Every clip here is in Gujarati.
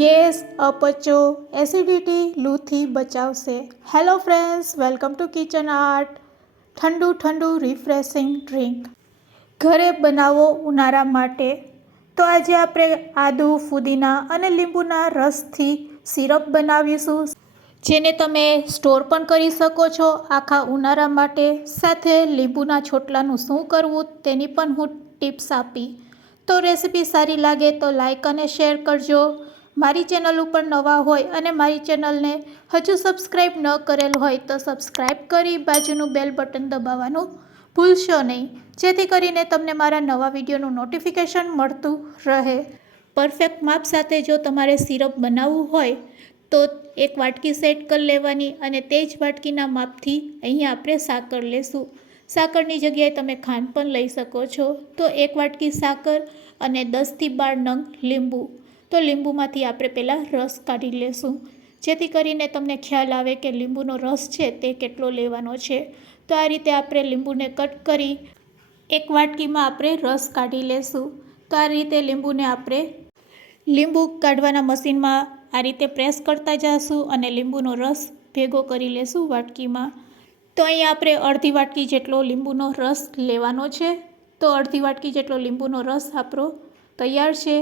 ગેસ, અપચો, એસિડિટી, લૂથી બચાવશે. Hello friends, welcome to kitchen art. ઠંડુ ઠંડુ રિફ્રેશિંગ ડ્રિંક ઘરે બનાવો ઉનાળા માટે. તો આજે આપણે આદુ, ફુદીના અને લીંબુના રસથી સિરપ બનાવીશું, જેને તમે સ્ટોર પણ કરી શકો છો આખા ઉનાળા માટે. સાથે લીંબુના છોટલાનું શું કરવું તેની પણ હું ટિપ્સ આપી. તો રેસીપી સારી લાગે તો લાઈક અને શેર કરજો. મારી ચેનલ ઉપર નવા હોય અને મારી ચેનલને હજુ સબસ્ક્રાઈબ ન કરેલ હોય તો સબસ્ક્રાઈબ કરી બાજુનું બેલ બટન દબાવવાનું ભૂલશો નહીં, જેથી કરીને તમને મારા નવા વિડીયોનું નોટિફિકેશન મળતું રહે. પરફેક્ટ માપ સાથે જો તમારે સિરપ બનાવવું હોય તો એક વાટકી સેટ કરી લેવાની અને તે જ વાટકીના માપથી અહીંયા આપણે સાકર લેશું. સાકરની જગ્યાએ તમે ખાંડ પણ લઈ શકો છો. તો એક વાટકી સાકર અને 10થી 12 નંગ લીંબુ. તો લીંબુમાંથી આપણે પહેલાં રસ કાઢી લેશું, જેથી કરીને તમને ખ્યાલ આવે કે લીંબુનો રસ છે તે કેટલો લેવાનો છે. તો આ રીતે આપણે લીંબુને કટ કરી એક વાટકીમાં આપણે રસ કાઢી લેશું. તો આ રીતે લીંબુને આપણે લીંબુ કાઢવાના મશીનમાં આ રીતે પ્રેસ કરતા જઈશું અને લીંબુનો રસ ભેગો કરી લેશું વાટકીમાં. તો અહીંયા આપણે અડધી વાટકી જેટલો લીંબુનો રસ લેવાનો છે. તો અડધી વાટકી જેટલો લીંબુનો રસ આપણો તૈયાર છે.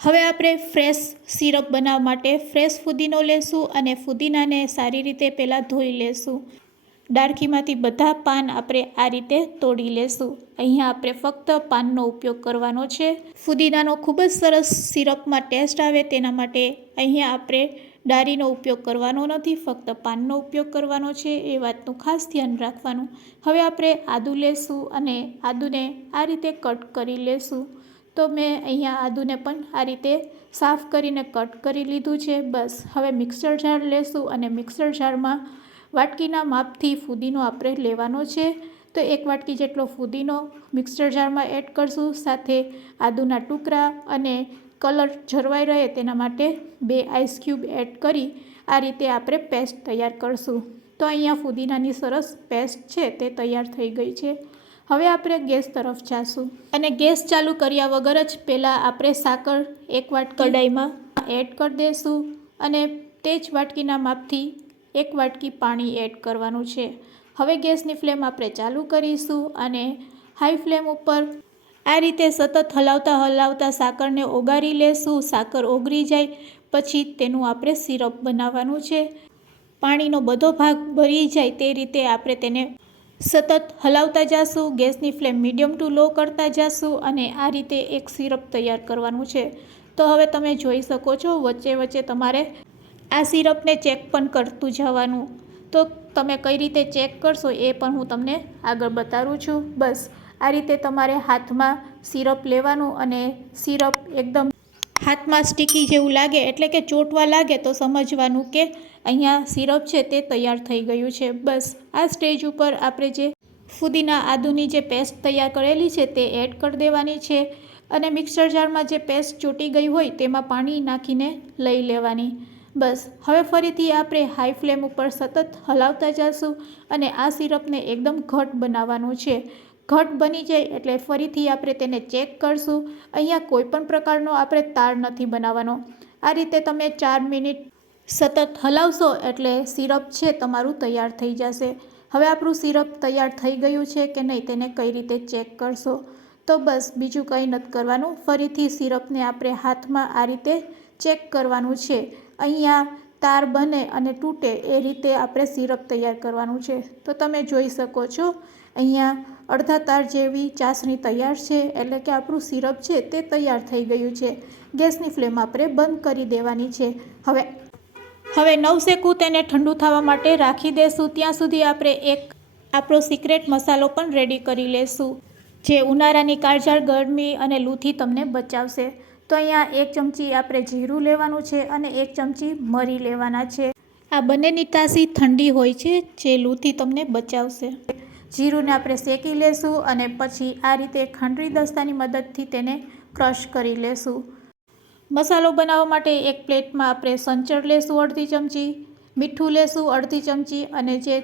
હવે આપણે ફ્રેશ સિરપ બનાવવા માટે ફ્રેશ ફુદીનો લેશું અને ફુદીનાને સારી રીતે પહેલાં ધોઈ લેશું. ડાળખીમાંથી બધા પાન આપણે આ રીતે તોડી લેશું. અહીંયા આપણે ફક્ત પાનનો ઉપયોગ કરવાનો છે. ફુદીનાનો ખૂબ જ સરસ સિરપમાં ટેસ્ટ આવે તેના માટે અહીંયા આપણે ડાળીનો ઉપયોગ કરવાનો નથી, ફક્ત પાનનો ઉપયોગ કરવાનો છે. એ વાતનું ખાસ ધ્યાન રાખવાનું. હવે આપણે આદુ લેશું અને આદુને આ રીતે કટ કરી લેશું. તો મેં અહીંયા આદુને પણ આ રીતે સાફ કરીને કટ કરી લીધું છે. બસ હવે મિક્સર જાર લેશું અને મિક્સર જારમાં વાટકીના માપથી ફુદીનો આપણે લેવાનો છે. તો એક વાટકી જેટલો ફુદીનો મિક્સર જારમાં એડ કરશું. સાથે આદુના ટુકડા અને કલર જળવાઈ રહે તેના માટે 2 આઈસ ક્યુબ એડ કરી આ રીતે આપણે પેસ્ટ તૈયાર કરશું. તો અહીંયા ફુદીનાની સરસ પેસ્ટ છે તે તૈયાર થઈ ગઈ છે. હવે આપણે ગેસ તરફ જાશું અને ગેસ ચાલુ કર્યા વગર જ પહેલાં આપણે સાકર એક વાટકી કઢાઈમાં એડ કરી દઈશું અને તે જ વાટકીના માપથી એક વાટકી પાણી એડ કરવાનું છે. હવે ગેસની ફ્લેમ આપણે ચાલુ કરીશું અને હાઈ ફ્લેમ ઉપર આ રીતે સતત હલાવતા સાકરને ઓગાળી લેશું. સાકર ઓગળી જાય પછી તેનું આપણે સિરપ બનાવવાનું છે. પાણીનો બધો ભાગ ભરી જાય તે રીતે આપણે તેને સતત હલાવતા જઈશું. ગેસની ફ્લેમ મીડિયમ ટુ લો કરતા જઈશું અને આ રીતે એક સિરપ તૈયાર કરવાનું છે. તો હવે તમે જોઈ શકો છો વચ્ચે વચ્ચે તમારે આ સિરપને ચેક પણ કરતું જવાનું. તો તમે કઈ રીતે ચેક કરશો એ પણ હું તમને આગળ બતાવું છું. બસ આ રીતે તમારે હાથમાં સિરપ લેવાનું અને સિરપ એકદમ હાથમાં સ્ટીકી જેવું લાગે એટલે કે ચોંટવા લાગે તો સમજવાનું કે અહીંયા સિરપ છે તે તૈયાર થઈ ગયું છે. બસ આ સ્ટેજ ઉપર આપણે જે ફુદીના આદુની જે પેસ્ટ તૈયાર કરેલી છે તે એડ કરી દેવાની છે અને મિક્સર જારમાં જે પેસ્ટ ચોંટી ગઈ હોય તેમાં પાણી નાખીને લઈ લેવાની. બસ હવે ફરીથી આપણે હાઈ ફ્લેમ ઉપર સતત હલાવતા જઈશું અને આ સિરપને એકદમ ઘટ બનાવવાનું છે. ઘટ બની જાય એટલે ફરીથી આપણે તેને ચેક કરશું. અહીંયા કોઈ પણ પ્રકારનો આપણે તાર નથી બનાવવાનો. આ રીતે તમે 4 મિનિટ સતત હલાવશો એટલે સિરપ છે તમારું તૈયાર થઈ જશે. હવે આપણું સિરપ તૈયાર થઈ ગયું છે કે નહીં તેને કઈ રીતે ચેક કરશો. તો બસ બીજું કંઈ નથી કરવાનું. ફરીથી સિરપને આપણે હાથમાં આ રીતે ચેક કરવાનું છે. અહીંયા તાર બને અને તૂટે એ રીતે આપણે સિરપ તૈયાર કરવાનું છે. તો તમે જોઈ શકો છો અહીંયા અડધા તાર જેવી ચાસણી તૈયાર છે એટલે કે આપણું સિરપ છે તે તૈયાર થઈ ગયું છે. ગેસની ફ્લેમ આપણે બંધ કરી દેવાની છે. હવે નવશેકું તેને ઠંડુ થવા માટે રાખી દેશું. ત્યાં સુધી આપણે એક આપણો સિક્રેટ મસાલો પણ રેડી કરી લેશું, જે ઉનાળાની કાળઝાળ ગરમી અને લૂથી તમને બચાવશે. તો અહીંયા 1 ચમચી આપણે જીરું લેવાનું છે અને 1 ચમચી મરી લેવાના છે. આ બંનેની તાસી ઠંડી હોય છે જે લૂથી તમને બચાવશે. જીરુંને આપણે શેકી લેશું અને પછી આ રીતે ખાંડરી દસ્તાની મદદથી તેને ક્રશ કરી લેશું. મસાલો બનાવવા માટે એક પ્લેટમાં આપણે સંચળ લેશું અડધી ચમચી, મીઠું લેશું અડધી ચમચી અને જે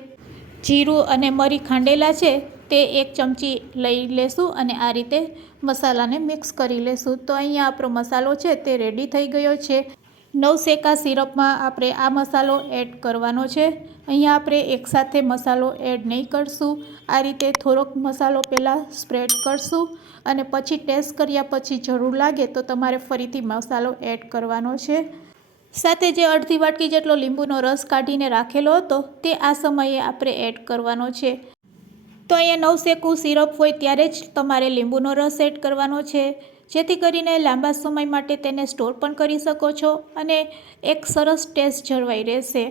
જીરું અને મરી ખાંડેલા છે તે 1 ચમચી લઈ લેશું અને આ રીતે મસાલાને મિક્સ કરી લેશું. તો અહીંયા આપણો મસાલો છે તે રેડી થઈ ગયો છે. નવસેકા સિરપમાં આપણે આ મસાલો એડ કરવાનો છે. અહીંયા આપણે એકસાથે મસાલો એડ નહીં કરશું. આ રીતે થોડોક મસાલો પહેલાં સ્પ્રેડ કરશું અને પછી ટેસ્ટ કર્યા પછી જરૂર લાગે તો તમારે ફરીથી મસાલો એડ કરવાનો છે. સાથે જે અડધી વાટકી જેટલો લીંબુનો રસ કાઢીને રાખેલો હતો તે આ સમયે આપણે એડ કરવાનો છે. તો અહીંયા નવસેકું સિરપ હોય ત્યારે જ તમારે લીંબુનો રસ એડ કરવાનો છે, જેથી કરીને લાંબા સમય માટે તેને સ્ટોર પણ કરી શકો છો અને એક સરસ ટેસ્ટ જળવાઈ રહેશે.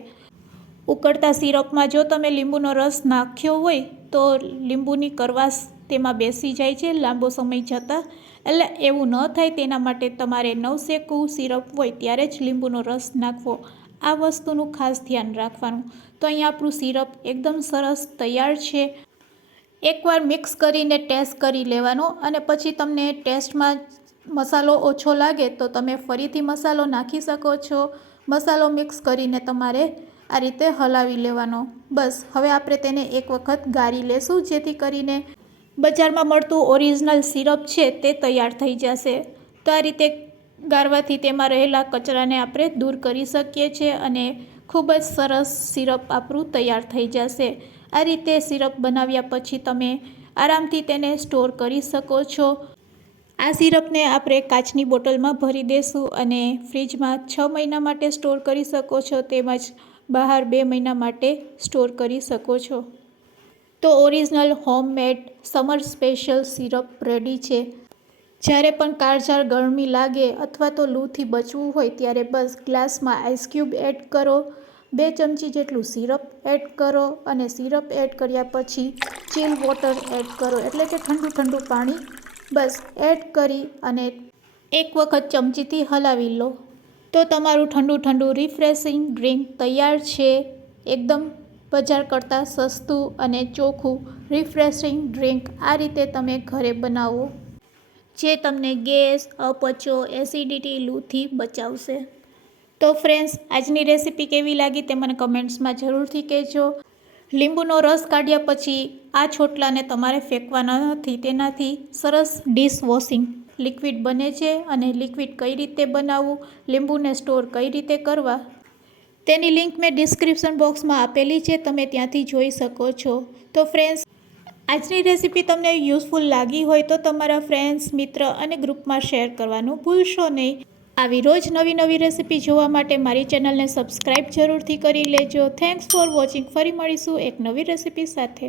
ઉકળતા સિરપમાં જો તમે લીંબુનો રસ નાખ્યો હોય તો લીંબુની કડવાશ તેમાં બેસી જાય છે લાંબો સમય જતાં. એટલે એવું ન થાય તેના માટે તમારે નવસેકું સિરપ હોય ત્યારે જ લીંબુનો રસ નાખવો. આ વસ્તુનું ખાસ ધ્યાન રાખવાનું. તો અહીંયા આપણું સિરપ એકદમ સરસ તૈયાર છે. એકવાર મિક્સ કરીને ટેસ્ટ કરી લેવાનો અને પછી તમને ટેસ્ટમાં મસાલો ઓછો લાગે તો તમે ફરીથી મસાલો નાખી શકો છો. મસાલો મિક્સ કરીને તમારે આ રીતે હલાવી લેવાનો. બસ હવે આપણે તેને એક વખત ગાળી લેશું, જેથી કરીને બજારમાં મળતું ઓરિજિનલ સિરપ છે તે તૈયાર થઈ જશે. તો આ રીતે ગાળવાથી તેમાં રહેલા કચરાને આપણે દૂર કરી શકીએ છીએ અને ખૂબ જ સરસ સિરપ આપણું તૈયાર થઈ જશે. આ રીતે સિરપ બનાવ્યા પછી તમે આરામથી તેને સ્ટોર કરી શકો છો. આ સિરપને આપણે કાચની બોટલમાં ભરી દેશું અને ફ્રીજમાં 6 મહિના માટે સ્ટોર કરી શકો છો, તેમજ બહાર 2 મહિના માટે સ્ટોર કરી શકો છો. તો original homemade summer special syrup ready છે. જ્યારે પણ કાળઝાળ ગરમી લાગે અથવા તો લૂથી બચવું હોય ત્યારે બસ ગ્લાસમાં આઈસ ક્યુબ એડ કરો, 2 ચમચી જેટલું સિરપ એડ કરો અને સિરપ એડ કર્યા પછી ચીલ વોટર એડ કરો, એટલે કે ઠંડુ પાણી બસ એડ કરી અને એક વખત ચમચીથી હલાવી લો. તો તમારું ઠંડુ રિફ્રેશિંગ ડ્રિંક તૈયાર છે. એકદમ બજાર કરતાં સસ્તું અને ચોખ્ખું રિફ્રેશિંગ ડ્રિંક આ રીતે તમે ઘરે બનાવો, જે તમને ગેસ, અપચો, એસિડિટી, લૂથી બચાવશે. તો ફ્રેન્ડ્સ, આજની રેસીપી કેવી લાગી તે મને કમેન્ટ્સમાં જરૂરથી કહેજો. લીંબુનો રસ કાઢ્યા પછી આ છોટલાને તમારે ફેંકવાના નથી. તેનાથી સરસ ડિશ વોશિંગ લિક્વિડ બને છે અને લિક્વિડ કઈ રીતે બનાવવું, લીંબુને સ્ટોર કઈ રીતે કરવા તેની લિંક મેં ડિસ્ક્રિપ્શન બોક્સમાં આપેલી છે, તમે ત્યાંથી જોઈ શકો છો. તો ફ્રેન્ડ્સ, આજની રેસીપી તમને યુઝફુલ લાગી હોય તો તમારા ફ્રેન્ડ્સ, મિત્ર અને ગ્રુપમાં શેર કરવાનું ભૂલશો નહીં. આવી રોજ નવી રેસીપી જોવા માટે મારી ચેનલને સબસ્ક્રાઈબ જરૂરથી કરી લેજો. Thanks for watching. ફરી મળીશું એક નવી રેસીપી સાથે.